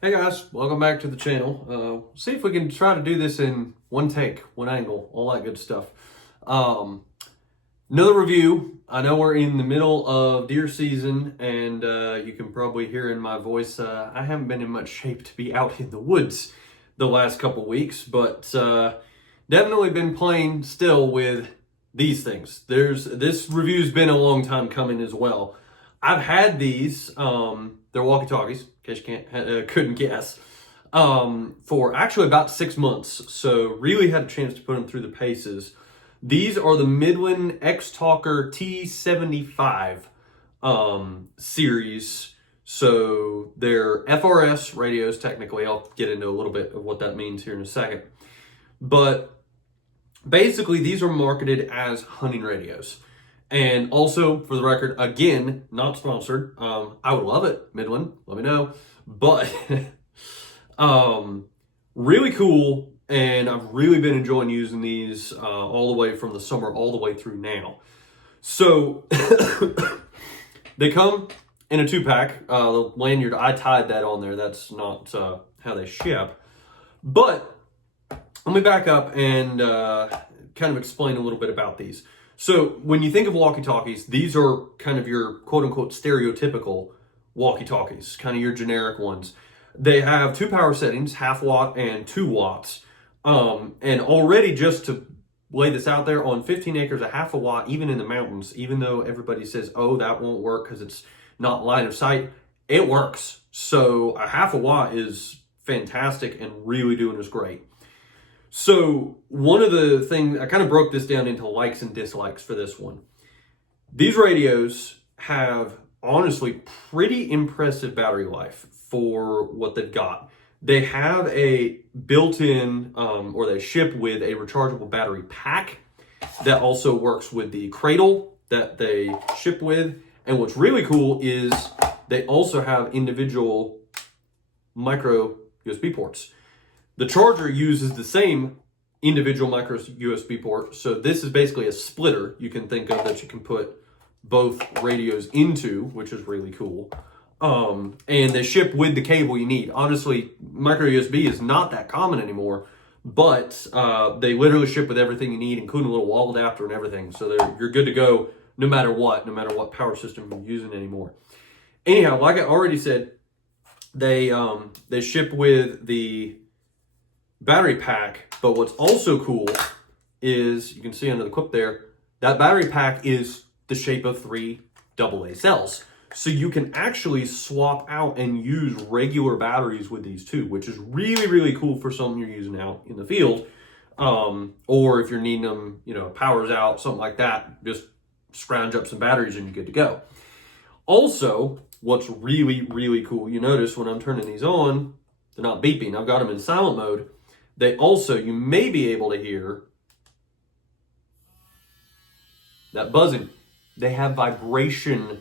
Hey guys, welcome back to the channel. See if we can try to do this in one take, one angle, all that good stuff. Another review. I know we're in the middle of deer season, and you can probably hear in my voice, I haven't been in much shape to be out in the woods the last couple weeks, but definitely been playing still with these things. This review's been a long time coming as well. I've had these, they're Walkie Talkies, in case you couldn't guess, for actually about 6 months. So really had a chance to put them through the paces. These are the Midland X-Talker T75 series. So they're FRS radios, technically. I'll get into a little bit of what that means here in a second. But basically, these are marketed as hunting radios. And also, for the record, again, not sponsored. I would love it, Midland, let me know. But really cool, and I've really been enjoying using these all the way from the summer all the way through now. So they come in a 2-pack. The lanyard, I tied that on there. That's not how they ship. But let me back up and kind of explain a little bit about these. So when you think of walkie-talkies, these are kind of your quote-unquote stereotypical walkie-talkies, kind of your generic ones. They have 2 power settings, 0.5 watt and 2 watts. And already, just to lay this out there, on 15 acres, 0.5 watt, even in the mountains, even though everybody says, oh, that won't work because it's not line of sight, it works. So 0.5 watt is fantastic and really doing us great. So one of the things, I kind of broke this down into likes and dislikes for this one. These radios have honestly pretty impressive battery life for what they've got. They have a built-in, or they ship with a rechargeable battery pack that also works with the cradle that they ship with. And what's really cool is they also have individual micro USB ports. The charger uses the same individual micro USB port, so this is basically a splitter you can think of that you can put both radios into, which is really cool. And they ship with the cable you need. Honestly, micro USB is not that common anymore, but they literally ship with everything you need, including a little wall adapter and everything. So you're good to go no matter what power system you're using anymore. Anyhow, like I already said, they ship with the battery pack, but what's also cool is, you can see under the clip there, that battery pack is the shape of 3 AA cells. So you can actually swap out and use regular batteries with these too, which is really, really cool for something you're using out in the field. Or if you're needing them, power's out, something like that, just scrounge up some batteries and you're good to go. Also, what's really, really cool, you notice when I'm turning these on, they're not beeping. I've got them in silent mode. They also, you may be able to hear that buzzing. They have vibration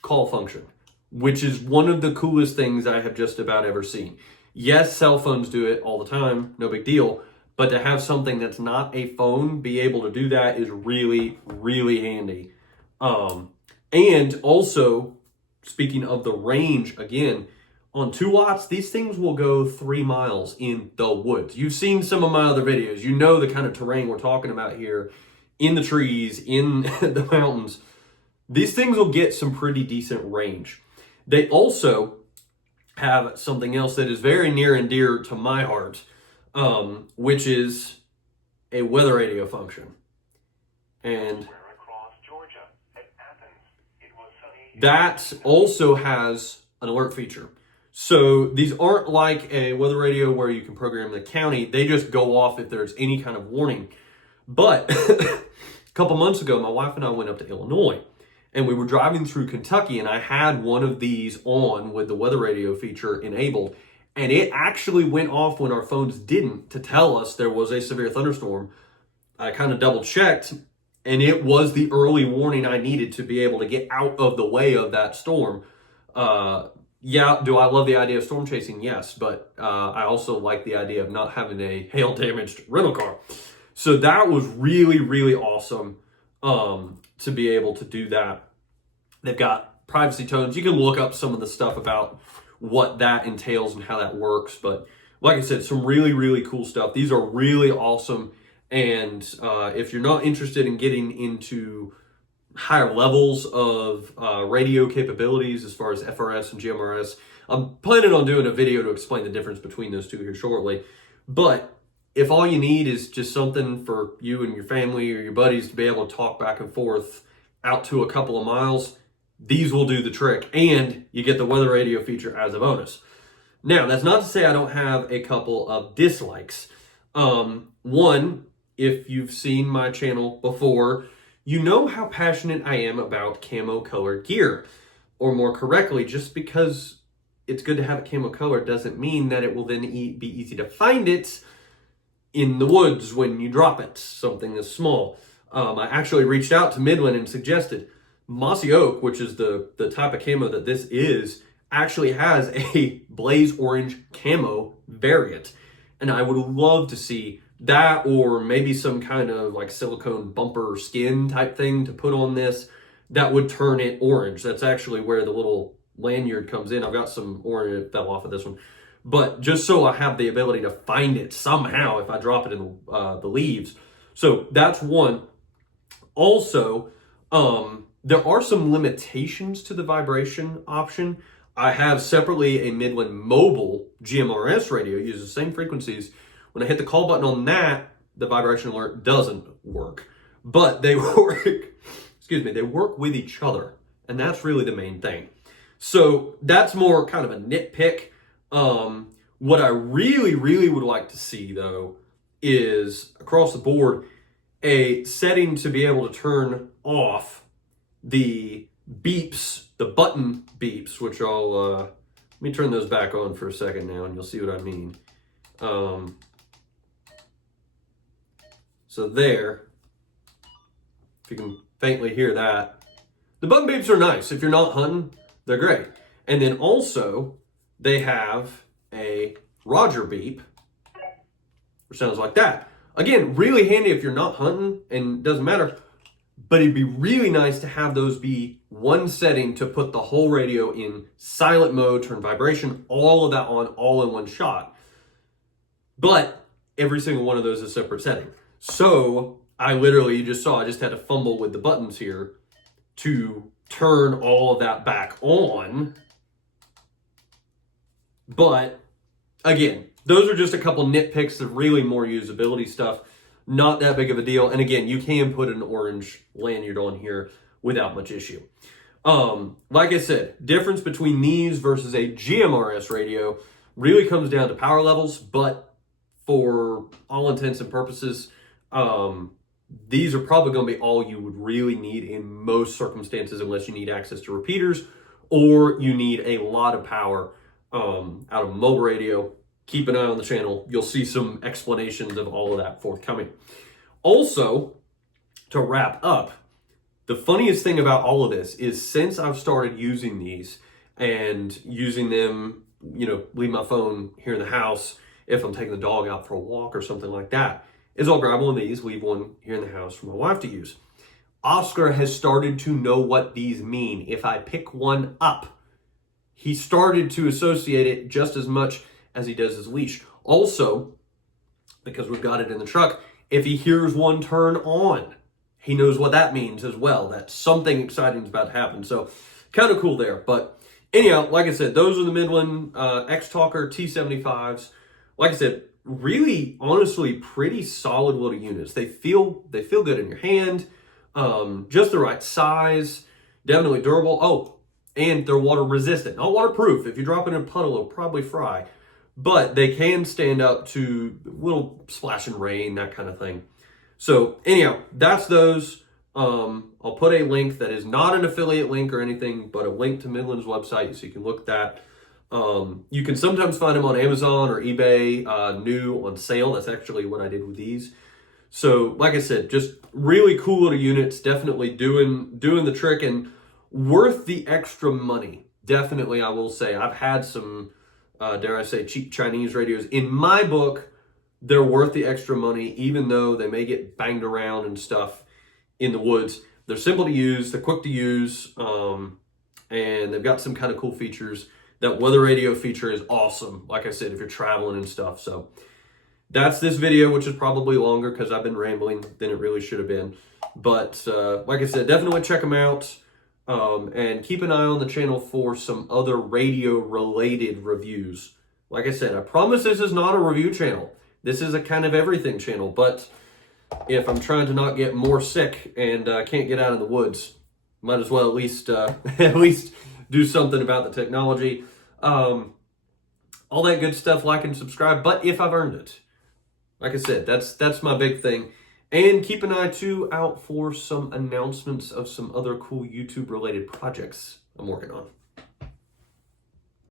call function, which is one of the coolest things I have just about ever seen. Yes, cell phones do it all the time, no big deal, but to have something that's not a phone be able to do that is really, really handy. And also, speaking of the range, again, on 2 watts, these things will go 3 miles in the woods. You've seen some of my other videos. You know the kind of terrain we're talking about here, in the trees, in the mountains. These things will get some pretty decent range. They also have something else that is very near and dear to my heart, which is a weather radio function. And that also has an alert feature. So these aren't like a weather radio where you can program the county. They just go off if there's any kind of warning. But a couple months ago, my wife and I went up to Illinois, and we were driving through Kentucky, and I had one of these on with the weather radio feature enabled, and it actually went off when our phones didn't, to tell us there was a severe thunderstorm. I kind of double checked, and it was the early warning I needed to be able to get out of the way of that storm. Yeah, do I love the idea of storm chasing? Yes, but I also like the idea of not having a hail-damaged rental car. So that was really, really awesome to be able to do that. They've got privacy tones. You can look up some of the stuff about what that entails and how that works. But like I said, some really, really cool stuff. These are really awesome. And if you're not interested in getting into higher levels of radio capabilities as far as FRS and GMRS, I'm planning on doing a video to explain the difference between those two here shortly. But if all you need is just something for you and your family or your buddies to be able to talk back and forth out to a couple of miles, these will do the trick, and you get the weather radio feature as a bonus. Now, that's not to say I don't have a couple of dislikes. One, if you've seen my channel before, you know how passionate I am about camo colored gear. Or more correctly, just because it's good to have a camo color doesn't mean that it will then be easy to find it in the woods when you drop it, something as small. I actually reached out to Midland and suggested Mossy Oak, which is the type of camo that this is, actually has a blaze orange camo variant. And I would love to see that, or maybe some kind of like silicone bumper skin type thing to put on this that would turn it orange. That's actually where the little lanyard comes in. I've got some orange that fell off of this one. But just so I have the ability to find it somehow if I drop it in the leaves. So that's one. Also, there are some limitations to the vibration option. I have separately a Midland mobile GMRS radio, uses the same frequencies. When I hit the call button on that, the vibration alert doesn't work. But they work, they work with each other. And that's really the main thing. So that's more kind of a nitpick. What I really, really would like to see, though, is across the board a setting to be able to turn off the beeps, the button beeps, which I'll, let me turn those back on for a second now and you'll see what I mean. So there, if you can faintly hear that. The button beeps are nice. If you're not hunting, they're great. And then also, they have a Roger beep, which sounds like that. Again, really handy if you're not hunting and doesn't matter, but it'd be really nice to have those be one setting to put the whole radio in silent mode, turn vibration, all of that on all in one shot. But every single one of those is a separate setting. So I literally, you just saw, I just had to fumble with the buttons here to turn all of that back on. But again, those are just a couple nitpicks of really more usability stuff. Not that big of a deal. And again, you can put an orange lanyard on here without much issue. Like I said, difference between these versus a GMRS radio really comes down to power levels, but for all intents and purposes, these are probably going to be all you would really need in most circumstances, unless you need access to repeaters or you need a lot of power out of a mobile radio. Keep an eye on the channel. You'll see some explanations of all of that forthcoming. Also, to wrap up, the funniest thing about all of this is since I've started using these and using them, leave my phone here in the house if I'm taking the dog out for a walk or something like that, is I'll grab one of these, leave one here in the house for my wife to use. Oscar has started to know what these mean. If I pick one up, he started to associate it just as much as he does his leash. Also, because we've got it in the truck, if he hears one turn on, he knows what that means as well, that something exciting is about to happen. So kind of cool there. But anyhow, like I said, those are the Midland X-Talker T75s. Like I said, really, honestly, pretty solid little units. They feel good in your hand, just the right size, definitely durable. Oh, and they're water resistant, not waterproof. If you drop it in a puddle, it'll probably fry. But they can stand up to a little splashing rain, that kind of thing. So anyhow, that's those. I'll put a link that is not an affiliate link or anything, but a link to Midland's website so you can look at that. You can sometimes find them on Amazon or eBay, new on sale. That's actually what I did with these. So like I said, just really cool little units, definitely doing the trick and worth the extra money. Definitely, I will say. I've had some, dare I say, cheap Chinese radios. In my book, they're worth the extra money, even though they may get banged around and stuff in the woods. They're simple to use, they're quick to use, and they've got some kind of cool features that weather radio feature is awesome. Like I said, if you're traveling and stuff. So that's this video, which is probably longer because I've been rambling than it really should have been. But like I said, definitely check them out. And keep an eye on the channel for some other radio-related reviews. Like I said, I promise this is not a review channel. This is a kind of everything channel. But if I'm trying to not get more sick and can't get out in the woods, might as well at least do something about the technology. All that good stuff, like and subscribe. But if I've earned it, like I said, that's my big thing. And keep an eye, too, out for some announcements of some other cool YouTube-related projects I'm working on.